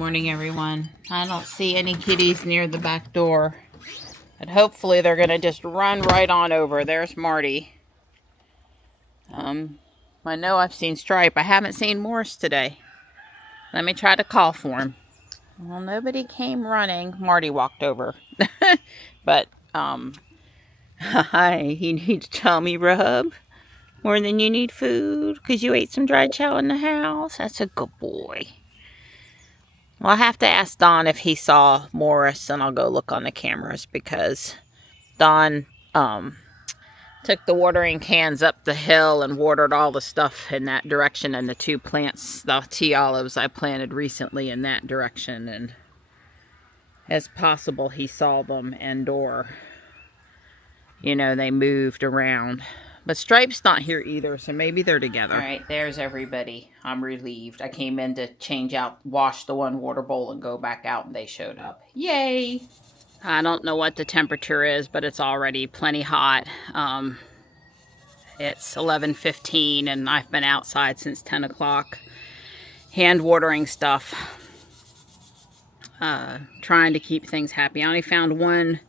morning, everyone. I don't see any kitties near the back door, but hopefully they're gonna just run right on over. There's Marty. I know I've seen Stripe. I haven't seen Morse today. Let me try to call for him. Well, nobody came running. Marty walked over. But, hi, you need to tummy rub more than you need food because you ate some dried chow in the house. That's a good boy. Well, I'll have to ask Don if he saw Morris, and I'll go look on the cameras because Don took the watering cans up the hill and watered all the stuff in that direction, and the two plants, the tea olives I planted recently in that direction, and as possible he saw them and or, you know, they moved around. But Stripe's not here either, so maybe they're together. All right, there's everybody. I'm relieved. I came in to change out, wash the one water bowl and go back out, and they showed up. Yay! I don't know what the temperature is, but it's already plenty hot. It's 11:15, and I've been outside since 10 o'clock, hand watering stuff, trying to keep things happy. I only found one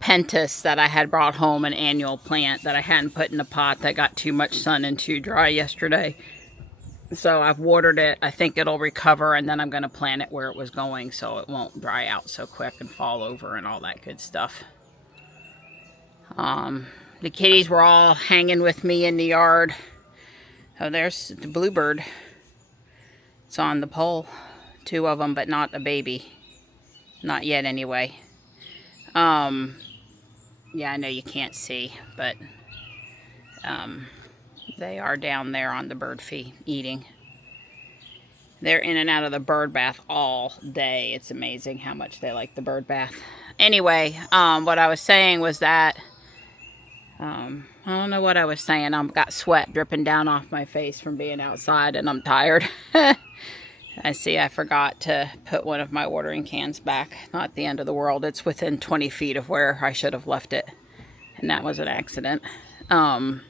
pentas that I had brought home, an annual plant that I hadn't put in a pot that got too much sun and too dry yesterday. So I've watered it. I think it'll recover, and then I'm going to plant it where it was going so it won't dry out so quick and fall over and all that good stuff. The kitties were all hanging with me in the yard. Oh, there's the bluebird. It's on the pole. Two of them, but not a baby. Not yet, anyway. Yeah, I know you can't see, but they are down there on the bird feed eating. They're in and out of the bird bath all day. It's amazing how much they like the bird bath. Anyway, what I was saying was that, I don't know what I was saying. I've got sweat dripping down off my face from being outside, and I'm tired. I see I forgot to put one of my watering cans back. Not the end of the world. It's within 20 feet of where I should have left it. And that was an accident. The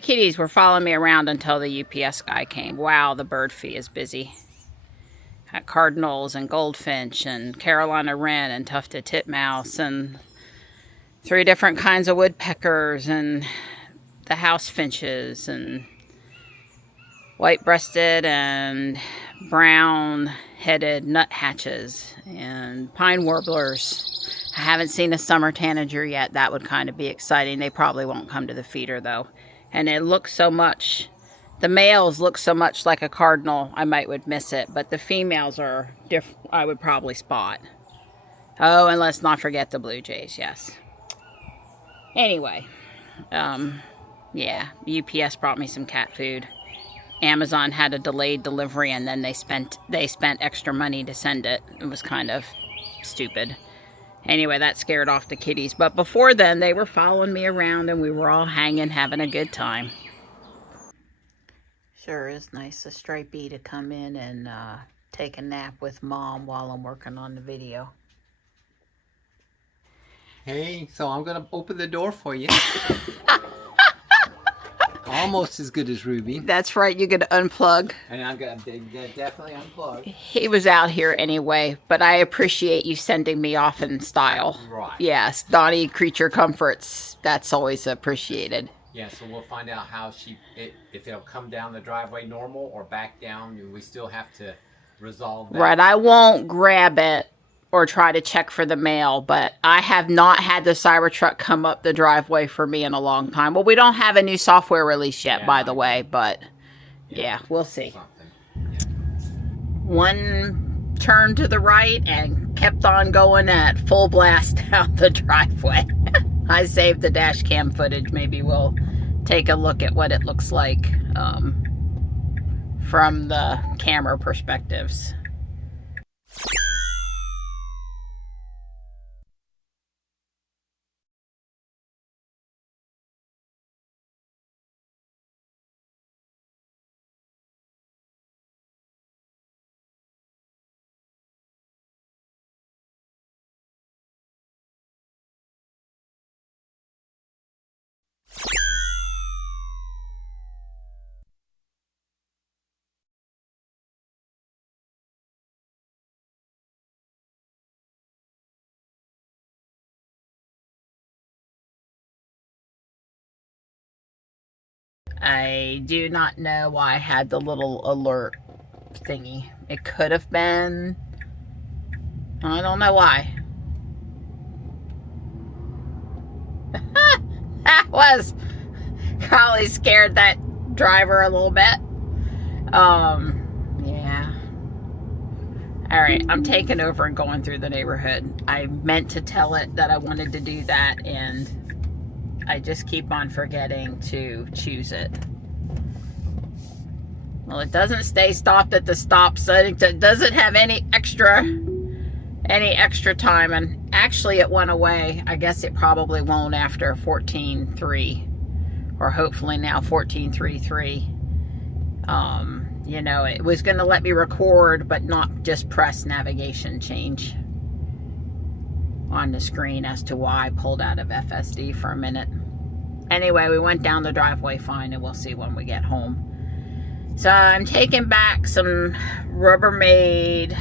kitties were following me around until the UPS guy came. Wow, the bird feed is busy. Got cardinals and goldfinch and Carolina wren and tufted titmouse and 3 different kinds of woodpeckers and the house finches and white-breasted and brown-headed nuthatches and pine warblers. I haven't seen a summer tanager yet. That would kind of be exciting. They probably won't come to the feeder, though. And it looks so much, the males look so much like a cardinal, I would miss it. But the females are different, I would probably spot. Oh, and let's not forget the blue jays, yes. Anyway, yeah, UPS brought me some cat food. Amazon had a delayed delivery, and then they spent extra money to send it. It was kind of stupid. Anyway, that scared off the kitties. But before then, they were following me around, and we were all hanging, having a good time. Sure is nice of Stripey to come in and take a nap with Mom while I'm working on the video. Hey, so I'm going to open the door for you. Almost as good as Ruby. That's right, you get to unplug. And I'm going to definitely unplug. He was out here anyway, but I appreciate you sending me off in style. Right. Yes, Donnie Creature Comforts. That's always appreciated. Yeah, so we'll find out how if it'll come down the driveway normal or back down. We still have to resolve that. Right, I won't grab it or try to check for the mail, but I have not had the Cybertruck come up the driveway for me in a long time. Well, we don't have a new software release yet, by the way, but yeah, we'll see. Yeah. One turn to the right and kept on going at full blast down the driveway. I saved the dash cam footage. Maybe we'll take a look at what it looks like from the camera perspectives. I do not know why I had the little alert thingy. It could have been, I don't know why. That was probably scared that driver a little bit. Yeah. Alright, I'm taking over and going through the neighborhood. I meant to tell it that I wanted to do that, and I just keep on forgetting to choose it. Well, it doesn't stay stopped at the stop sign. It doesn't have any extra time, and actually it went away. I guess it probably won't after 14.3, or hopefully now 14.3.3. You know, it was going to let me record, but not just press navigation change on the screen as to why I pulled out of FSD for a minute. Anyway, we went down the driveway fine, and we'll see when we get home. So I'm taking back some Rubbermaid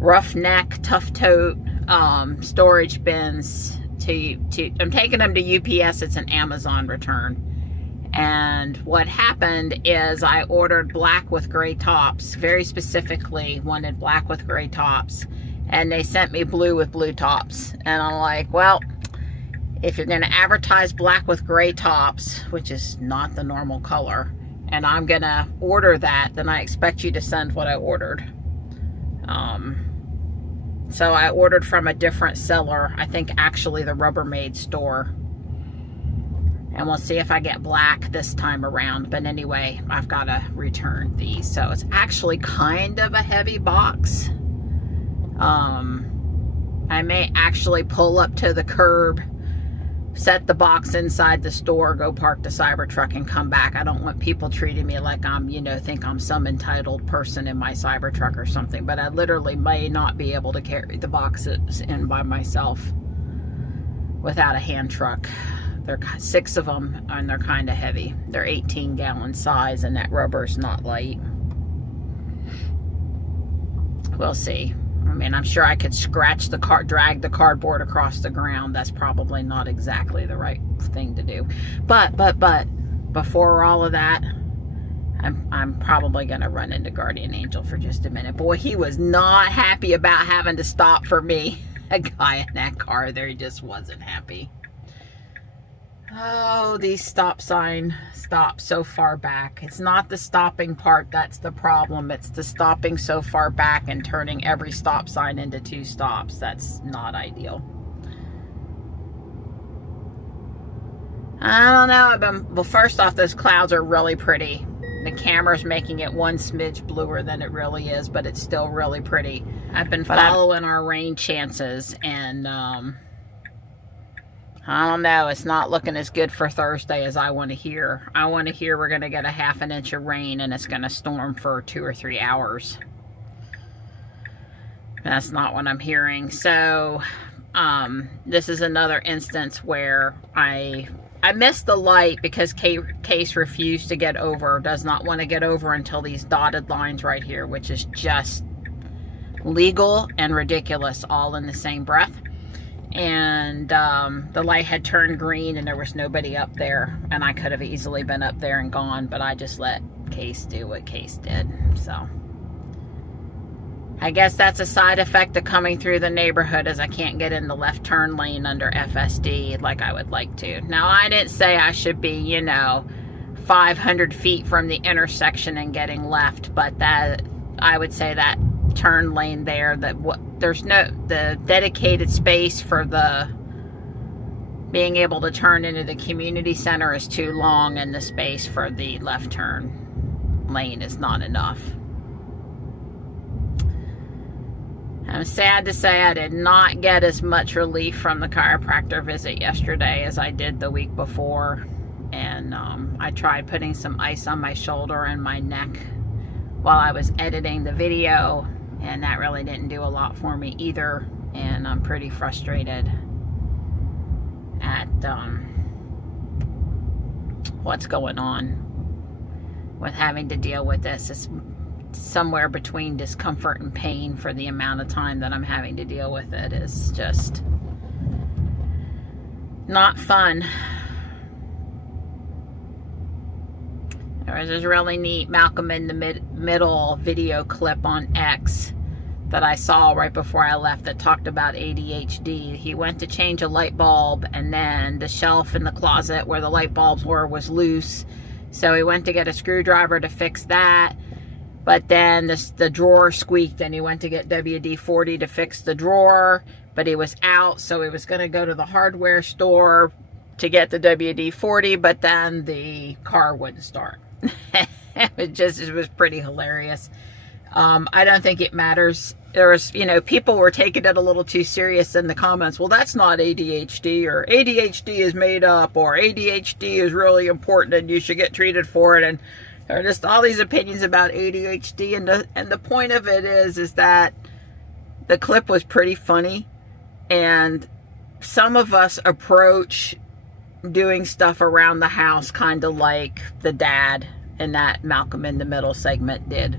roughneck tough tote storage bins I'm taking them to UPS. It's an Amazon return. And what happened is I ordered black with gray tops, very specifically wanted black with gray tops, and they sent me blue with blue tops. And I'm like, well, if you're going to advertise black with gray tops, which is not the normal color, and I'm going to order that, then I expect you to send what I ordered. So I ordered from a different seller, I think actually the Rubbermaid store. And we'll see if I get black this time around. But anyway, I've got to return these. So it's actually kind of a heavy box. I may actually pull up to the curb, set the box inside the store, go park the Cybertruck, and come back. I don't want people treating me like I'm, you know, think I'm some entitled person in my Cybertruck or something. But I literally may not be able to carry the boxes in by myself without a hand truck. There are 6 of them, and they're kind of heavy. They're 18-gallon size, and that rubber's not light. We'll see. I mean, I'm sure I could scratch the drag the cardboard across the ground. That's probably not exactly the right thing to do. But before all of that, I'm probably gonna run into Guardian Angel for just a minute. Boy, he was not happy about having to stop for me. A guy in that car there, he just wasn't happy. Oh, these stop sign stop so far back. It's not the stopping part that's the problem. It's the stopping so far back and turning every stop sign into 2 stops. That's not ideal. I don't know. Well, first off, those clouds are really pretty. The camera's making it one smidge bluer than it really is, but it's still really pretty. I've been following our rain chances, and I don't know, it's not looking as good for Thursday as I want to hear. I want to hear we're going to get a ½ an inch of rain, and it's going to storm for 2 or 3 hours. That's not what I'm hearing. So, this is another instance where I missed the light because Case refused to get over, does not want to get over until these dotted lines right here, which is just legal and ridiculous all in the same breath. And the light had turned green and there was nobody up there, and I could have easily been up there and gone, but I just let Case do what Case did. So I guess that's a side effect of coming through the neighborhood, as I can't get in the left turn lane under FSD like I would like to. Now, I didn't say I should be, you know, 500 feet from the intersection and getting left, but that, I would say that turn lane there, that there's no, the dedicated space for the being able to turn into the community center is too long, and the space for the left turn lane is not enough. I'm sad to say I did not get as much relief from the chiropractor visit yesterday as I did the week before, and I tried putting some ice on my shoulder and my neck while I was editing the video, and that really didn't do a lot for me either, and I'm pretty frustrated at what's going on with having to deal with this. It's somewhere between discomfort and pain for the amount of time that I'm having to deal with it. Is just not fun. There was this really neat Malcolm in the Middle video clip on X that I saw right before I left that talked about ADHD. He went to change a light bulb, and then the shelf in the closet where the light bulbs were was loose. So he went to get a screwdriver to fix that. But then the drawer squeaked, and he went to get WD-40 to fix the drawer, but he was out, so he was going to go to the hardware store to get the WD-40, but then the car wouldn't start. It was pretty hilarious. I don't think it matters. There was, people were taking it a little too serious in the comments. Well, that's not ADHD, or ADHD is made up, or ADHD is really important and you should get treated for it. And there are just all these opinions about ADHD. And the point of it is that the clip was pretty funny. And some of us approach doing stuff around the house kind of like the dad in that Malcolm in the Middle segment did.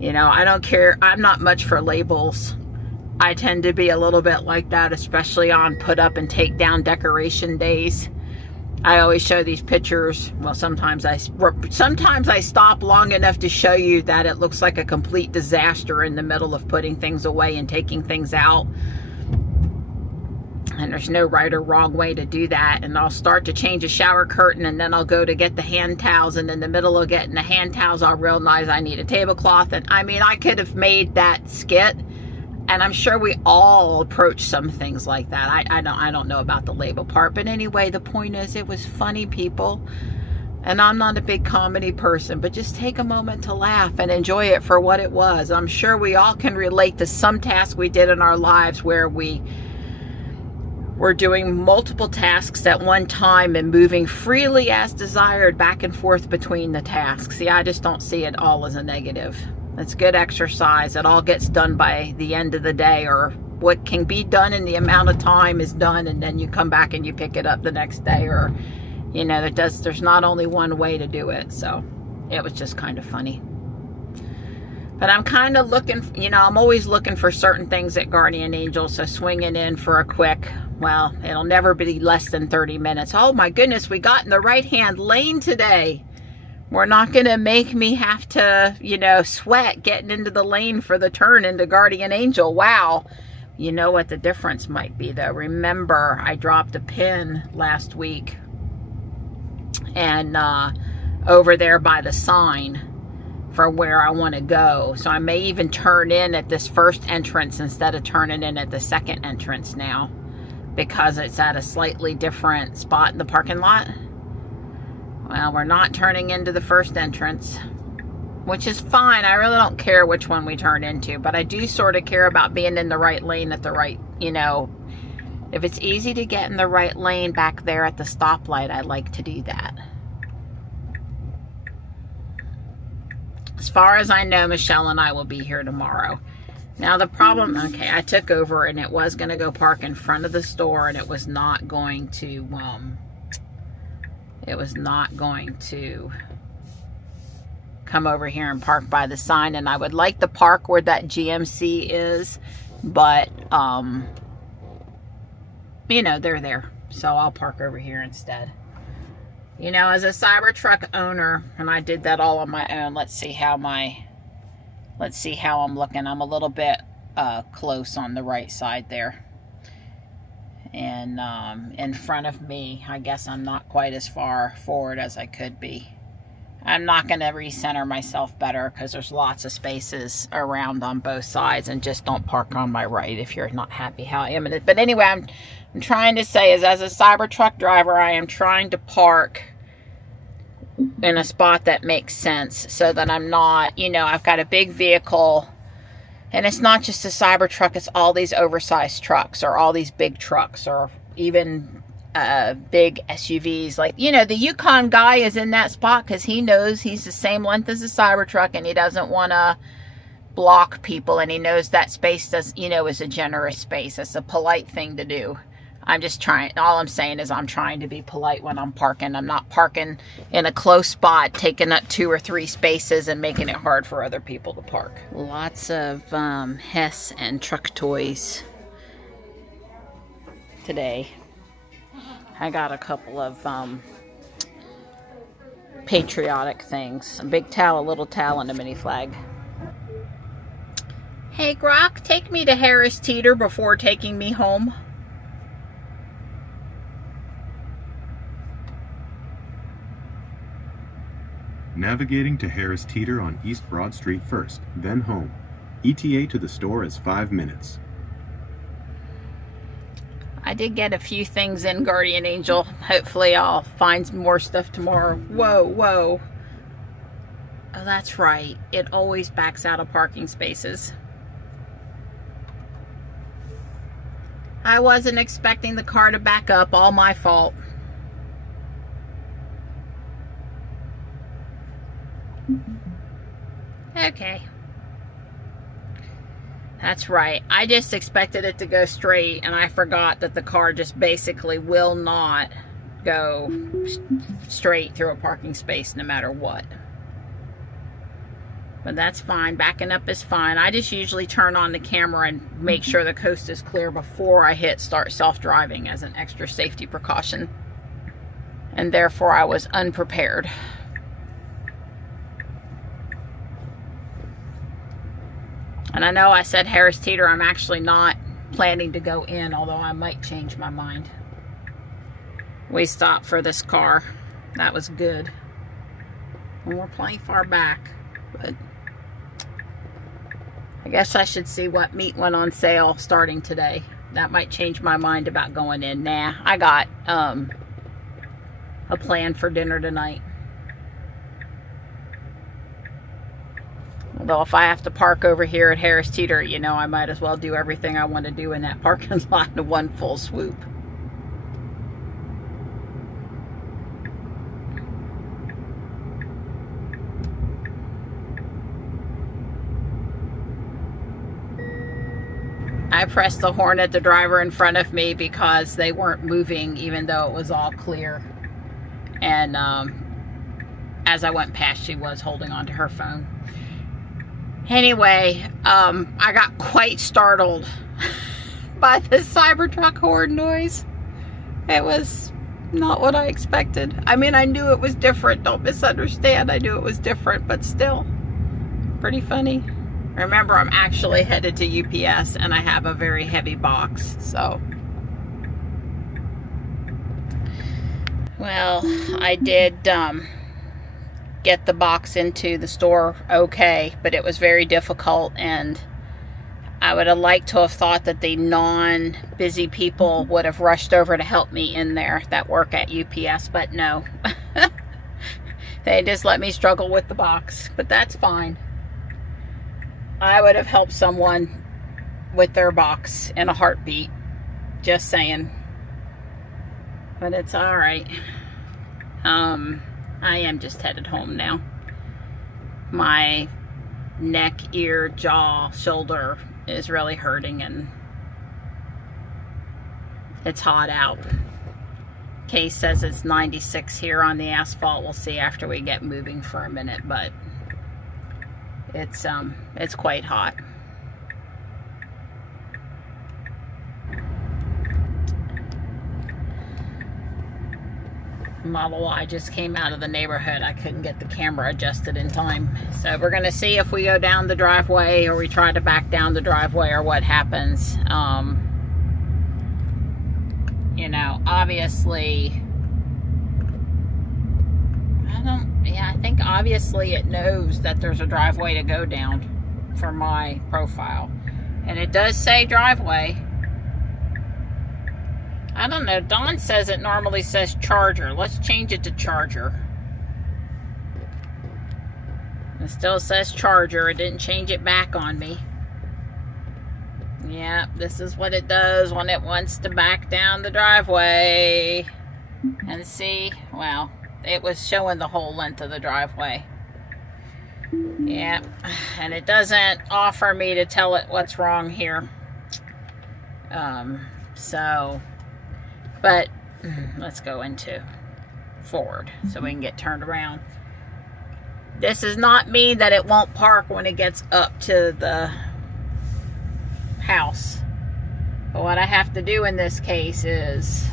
I don't care. I'm not much for labels. I tend to be a little bit like that, especially on put up and take down decoration days. I always show these pictures. Well, sometimes I stop long enough to show you that it looks like a complete disaster in the middle of putting things away and taking things out. And there's no right or wrong way to do that. And I'll start to change a shower curtain, and then I'll go to get the hand towels, and in the middle of getting the hand towels, I'll realize I need a tablecloth. And I mean, I could have made that skit, and I'm sure we all approach some things like that. I don't know about the label part, but anyway, the point is, it was funny, people. And I'm not a big comedy person, but just take a moment to laugh and enjoy it for what it was. I'm sure we all can relate to some task we did in our lives where we're doing multiple tasks at one time and moving freely as desired back and forth between the tasks. See, I just don't see it all as a negative. It's good exercise. It all gets done by the end of the day, or what can be done in the amount of time is done, and then you come back and you pick it up the next day, or, there's not only one way to do it. So it was just kind of funny. But I'm kind of looking, I'm always looking for certain things at Guardian Angel. So swinging in for a quick, well, it'll never be less than 30 minutes. Oh my goodness, we got in the right-hand lane today. We're not going to make me have to, sweat getting into the lane for the turn into Guardian Angel. Wow. You know what the difference might be, though. Remember, I dropped a pin last week. And over there by the sign for where I want to go. So I may even turn in at this first entrance instead of turning in at the second entrance now, because it's at a slightly different spot in the parking lot. Well, we're not turning into the first entrance, which is fine. I really don't care which one we turn into, but I do sort of care about being in the right lane at the right, if it's easy to get in the right lane back there at the stoplight, I like to do that. As far as I know, Michelle and I will be here tomorrow. Now the problem, okay, I took over and it was going to go park in front of the store, and it was not going to, come over here and park by the sign. And I would like to park where that GMC is, but, they're there. So I'll park over here instead. As a Cybertruck owner, and I did that all on my own. Let's see how I'm looking. I'm a little bit close on the right side there. And in front of me, I guess I'm not quite as far forward as I could be. I'm not going to recenter myself better because there's lots of spaces around on both sides, and just don't park on my right if you're not happy how I am in it. But anyway, I'm trying to say is, as a Cybertruck driver, I am trying to park in a spot that makes sense, so that I'm not, I've got a big vehicle, and it's not just a Cybertruck, it's all these oversized trucks, or all these big trucks, or even big SUVs. Like, the Yukon guy is in that spot because he knows he's the same length as a Cybertruck, and he doesn't want to block people, and he knows that space is a generous space. It's a polite thing to do. I'm just trying, all I'm saying is I'm trying to be polite when I'm parking. I'm not parking in a close spot, taking up 2 or 3 spaces and making it hard for other people to park. Lots of Hess and truck toys today. I got a couple of patriotic things. A big towel, a little towel, and a mini flag. Hey Grok, take me to Harris Teeter before taking me home. Navigating to Harris Teeter on East Broad Street first, then home. ETA to the store is 5 minutes. I did get a few things in, Guardian Angel. Hopefully I'll find more stuff tomorrow. Whoa, whoa. Oh, that's right. It always backs out of parking spaces. I wasn't expecting the car to back up. All my fault. Okay. That's right. I just expected it to go straight, and I forgot that the car just basically will not go straight through a parking space no matter what. But that's fine. Backing up is fine. I just usually turn on the camera and make sure the coast is clear before I hit start self-driving as an extra safety precaution. And therefore I was unprepared. And I know I said Harris Teeter, I'm actually not planning to go in, although I might change my mind. We stopped for this car. That was good. And we're plenty far back, but I guess I should see what meat went on sale starting today. That might change my mind about going in. Nah, I got a plan for dinner tonight. Although if I have to park over here at Harris Teeter, you know, I might as well do everything I want to do in that parking lot in one full swoop. I pressed the horn at the driver in front of me because they weren't moving even though it was all clear. And as I went past, she was holding onto her phone. Anyway, I got quite startled by the Cybertruck horn noise. It was not what I expected. I mean, I knew it was different. Don't misunderstand. I knew it was different, but still pretty funny. Remember, I'm actually headed to UPS and I have a very heavy box, so. Well, I did get the box into the store okay, but it was very difficult, and I would have liked to have thought that the non-busy people would have rushed over to help me in there that work at UPS, but no. They just let me struggle with the box, but that's fine. I would have helped someone with their box in a heartbeat, just saying. But it's alright. I am just headed home now. My neck, ear, jaw, shoulder is really hurting, and it's hot out. Case says it's 96 here on the asphalt. We'll see after we get moving for a minute, but it's quite hot. Model Y just came out of the neighborhood. I couldn't get the camera adjusted in time. So we're going to see if we go down the driveway or we try to back down the driveway or what happens. You know, obviously, I think obviously it knows that there's a driveway to go down for my profile. And it does say driveway. I don't know. Dawn says it normally says charger. Let's change it to charger. It still says charger. It didn't change it back on me. Yeah, this is what it does when it wants to back down the driveway. And see, well, it was showing the whole length of the driveway. Yeah, and it doesn't offer me to tell it what's wrong here. But let's go into forward so we can get turned around. This does not mean that it won't park when it gets up to the house. But what I have to do in this case is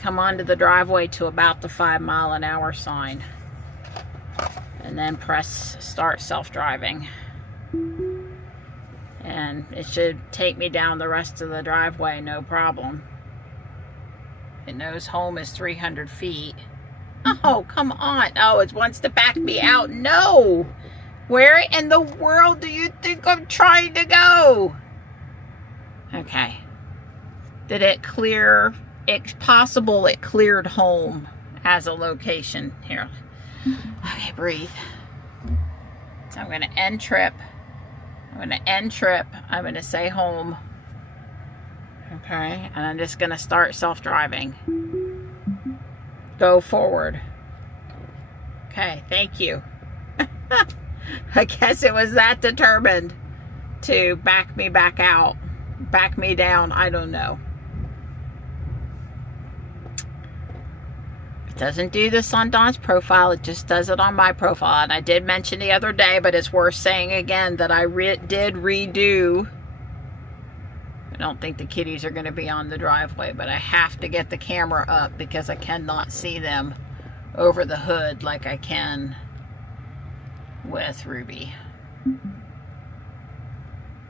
come onto the driveway to about the 5-mile-an-hour sign. And then press start self-driving. And it should take me down the rest of the driveway, no problem. It knows home is 300 feet. Oh, come on. Oh, it wants to back me out. No! Where in the world do you think I'm trying to go? Okay. Did it clear? It's possible it cleared home as a location. Here. Okay, breathe. So I'm going to end trip. I'm going to end trip. I'm going to say home. Okay. And I'm just going to start self-driving. Go forward. Okay, thank you. I guess it was that determined to back me back out. Back me down. I don't know. It doesn't do this on Dawn's profile. It just does it on my profile. And I did mention the other day, but it's worth saying again that I did redo. I don't think the kitties are going to be on the driveway, but I have to get the camera up because I cannot see them over the hood like I can with Ruby.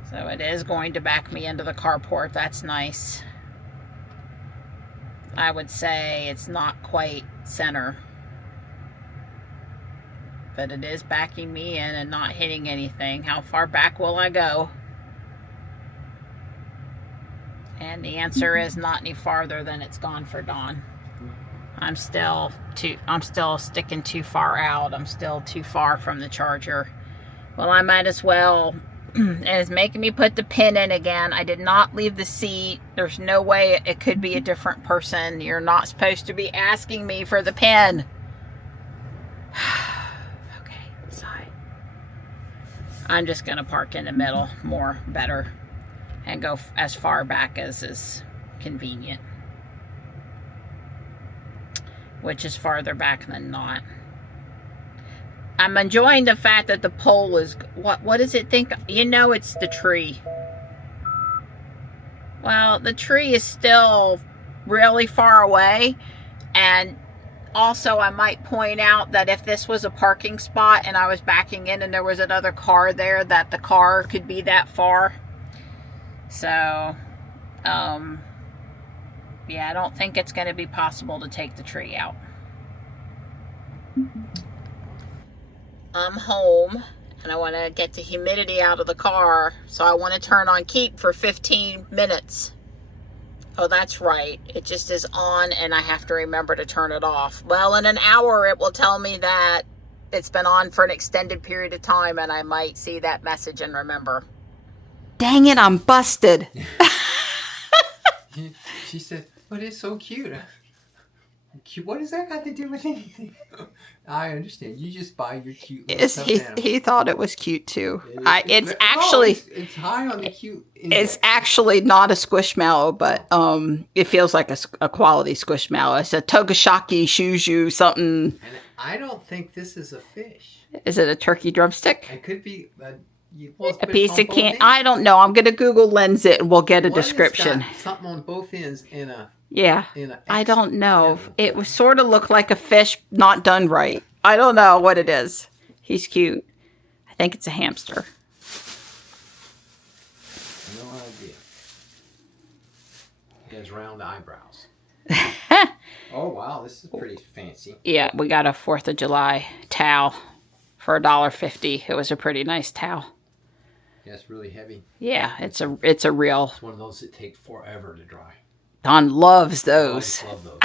So it is going to back me into the carport. That's nice. I would say it's not quite center, but it is backing me in and not hitting anything. How far back will I go? And the answer is not any farther than it's gone for Dawn. I'm still sticking too far out. I'm still too far from the charger. Well, I might as well. And it's making me put the pin in again. I did not leave the seat. There's no way it could be a different person. You're not supposed to be asking me for the pin. Okay, sigh. I'm just going to park in the middle. Better. And go as far back as is convenient. Which is farther back than not. I'm enjoying the fact that the pole is... What does it think? You know it's the tree. Well, the tree is still really far away. And also I might point out that if this was a parking spot and I was backing in and there was another car there, that the car could be that far. So, yeah, I don't think it's going to be possible to take the tree out. I'm home and I want to get the humidity out of the car, so I want to turn on keep for 15 minutes. Oh, that's right. It just is on and I have to remember to turn it off. Well, in an hour it will tell me that it's been on for an extended period of time and I might see that message and remember. Dang it, I'm busted. She said, but it's so cute. What does that got to do with anything? I understand. You just buy your cute little stuffed animal. He thought it was cute too. It's high on the cute index. It's actually not a squishmallow, but it feels like a quality squishmallow. It's a Togashaki Shuju something. And I don't think this is a fish. Is it a turkey drumstick? It could be a piece of can. I don't know. I'm going to Google Lens it and we'll get a description. Something on both ends in a... Yeah, I don't know. It was sort of looked like a fish not done right. I don't know what it is. He's cute. I think it's a hamster. No idea. He has round eyebrows. Oh, wow. This is pretty fancy. Yeah, we got a 4th of July towel for $1.50. It was a pretty nice towel. Yeah, it's really heavy. Yeah, it's a real... It's one of those that take forever to dry. Don loves those. I love those.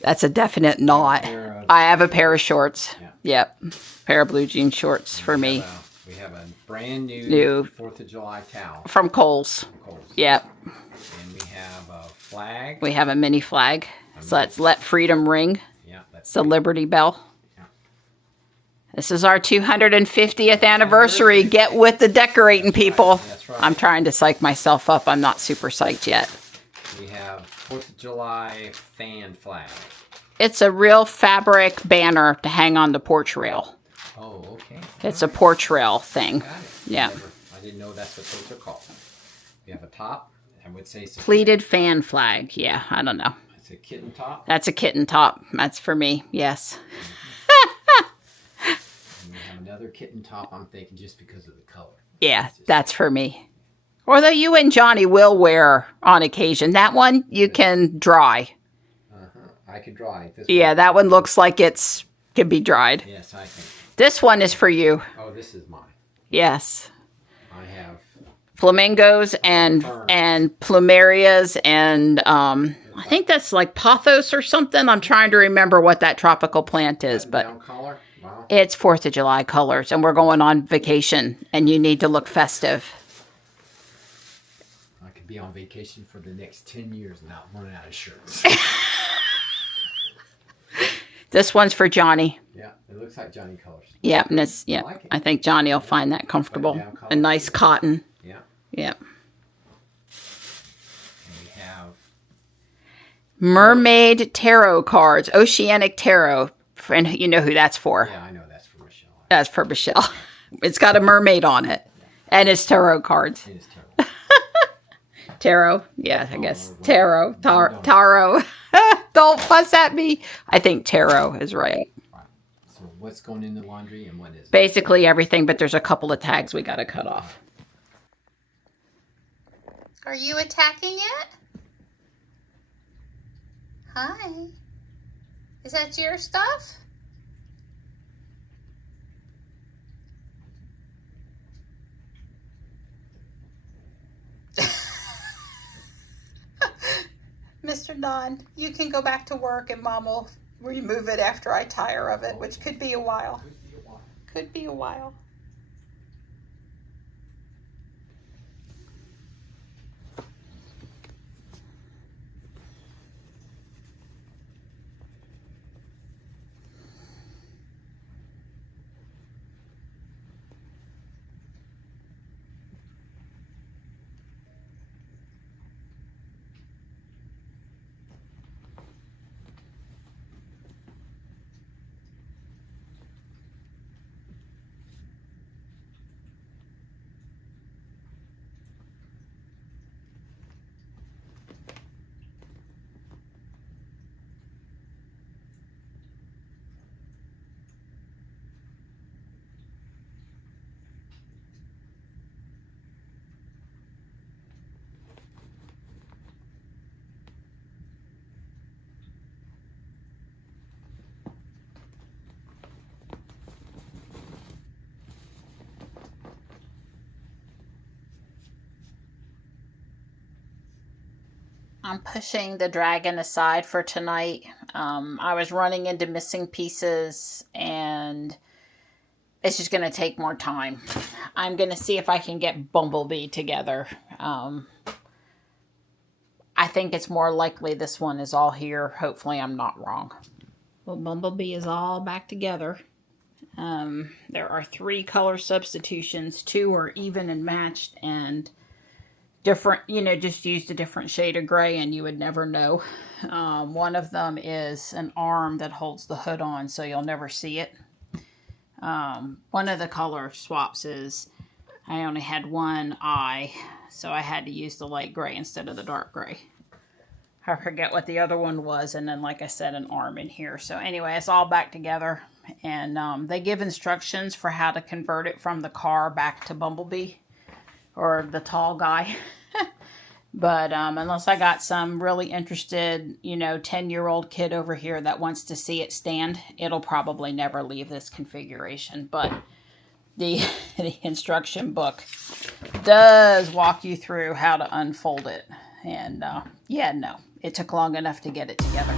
That's a definite not. I have a pair of shorts. Yeah. Yep. Pair of blue jean shorts for me. We have a brand new 4th of July towel. From Kohl's. Yep. And we have a flag. We have a mini flag. So that's Let Freedom Ring. Yeah. It's the Liberty Bell. This is our 250th anniversary. Get with the decorating, people. That's right. I'm trying to psych myself up. I'm not super psyched yet. We have 4th of July fan flag. It's a real fabric banner to hang on the porch rail. Oh, okay. It's a porch rail thing. Got it. Yeah. I didn't know that's what those are called. We have a top. It I would say so. Pleated fan flag. Yeah, I don't know. It's a kitten top. That's a kitten top. That's for me. Yes. And we have another kitten top, I'm thinking, just because of the color. Yeah, that's for me. Although you and Johnny will wear on occasion. That one you can dry. I could dry. Yeah, that one looks like can be dried. Yes, I think. This one is for you. Oh, this is mine. Yes. I have Flamingos and plumerias and I think that's like pothos or something. I'm trying to remember what that tropical plant is, but color. Wow. It's 4th of July colors, and we're going on vacation, and you need to look festive. I could be on vacation for the next 10 years and not run out of shirts. This one's for Johnny. Yeah, it looks like Johnny colors. Yeah, and it's, yeah, I think Johnny will find that comfortable. A nice cotton. Yeah. Yeah. And we have Mermaid Tarot cards, Oceanic Tarot. And you know who that's for. Yeah, I know that's for Michelle. That's for Michelle. It's got a mermaid on it. And it's tarot cards. It is tarot. Tarot. Yeah, I guess. Tarot. Taro. Don't fuss at me. I think tarot is right. Right. So what's going in the laundry and what is it? Basically everything, but there's a couple of tags we got to cut off. Are you attacking it? Hi. Is that your stuff? Mr. Don, you can go back to work and Mom will remove it after I tire of it, which could be a while. Could be a while. I'm pushing the dragon aside for tonight. I was running into missing pieces and it's just going to take more time. I'm going to see if I can get Bumblebee together. I think it's more likely this one is all here. Hopefully I'm not wrong. Well, Bumblebee is all back together. There are 3 color substitutions. 2 are even and matched and different, you know, just used a different shade of gray and you would never know. One of them is an arm that holds the hood on so you'll never see it. One of the color swaps is I only had one eye, so I had to use the light gray instead of the dark gray. I forget what the other one was, and then like I said, an arm in here. So anyway, it's all back together, and they give instructions for how to convert it from the car back to Bumblebee or the tall guy. But unless I got some really interested, you know, 10-year-old kid over here that wants to see it stand, it'll probably never leave this configuration. But the instruction book does walk you through how to unfold it. And yeah, no, it took long enough to get it together.